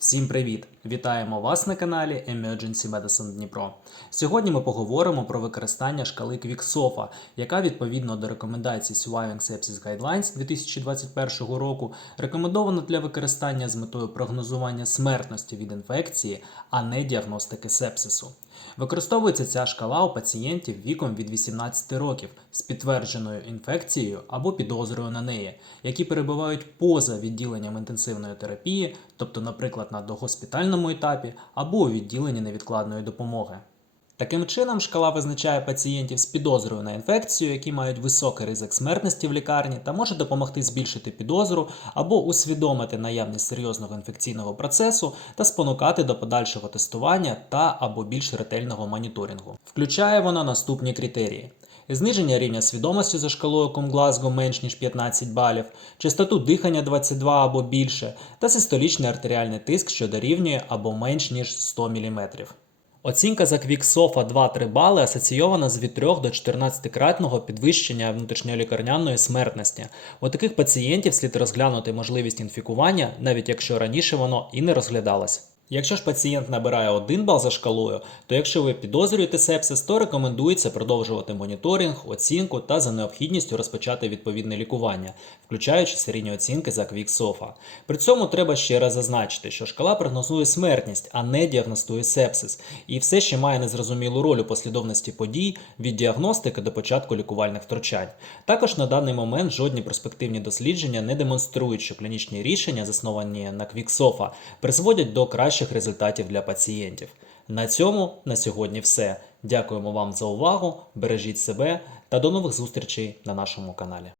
Всім привіт! Вітаємо вас на каналі Emergency Medicine Дніпро. Сьогодні ми поговоримо про використання шкали Квіксофа, яка відповідно до рекомендацій Surviving Sepsis Guidelines 2021 року рекомендована для використання з метою прогнозування смертності від інфекції, а не діагностики сепсису. Використовується ця шкала у пацієнтів віком від 18 років з підтвердженою інфекцією або підозрою на неї, які перебувають поза відділенням інтенсивної терапії, тобто, наприклад, на догоспітальному етапі або у відділенні невідкладної допомоги. Таким чином, шкала визначає пацієнтів з підозрою на інфекцію, які мають високий ризик смертності в лікарні, та може допомогти збільшити підозру або усвідомити наявність серйозного інфекційного процесу та спонукати до подальшого тестування та або більш ретельного моніторингу. Включає вона наступні критерії. Зниження рівня свідомості за шкалою Комглазго менш ніж 15 балів, частоту дихання 22 або більше, та систолічний артеріальний тиск, що дорівнює або менш ніж 100 мм. Оцінка за Квіксофа 2-3 бали асоційована з від 3 до 14-кратного підвищення внутрішньолікарняної смертності. У таких пацієнтів слід розглянути можливість інфікування, навіть якщо раніше воно і не розглядалось. Якщо ж пацієнт набирає 1 бал за шкалою, то якщо ви підозрюєте сепсис, то рекомендується продовжувати моніторинг, оцінку та за необхідністю розпочати відповідне лікування, включаючи серійні оцінки за Квіксофа. При цьому треба ще раз зазначити, що шкала прогнозує смертність, а не діагностує сепсис, і все ще має незрозумілу роль у послідовності подій від діагностики до початку лікувальних втручань. Також на даний момент жодні перспективні дослідження не демонструють, що клінічні рішення, засновані на Квіксофа, призводять до кращих результатів для пацієнтів. На цьому на сьогодні все. Дякуємо вам за увагу, бережіть себе та до нових зустрічей на нашому каналі.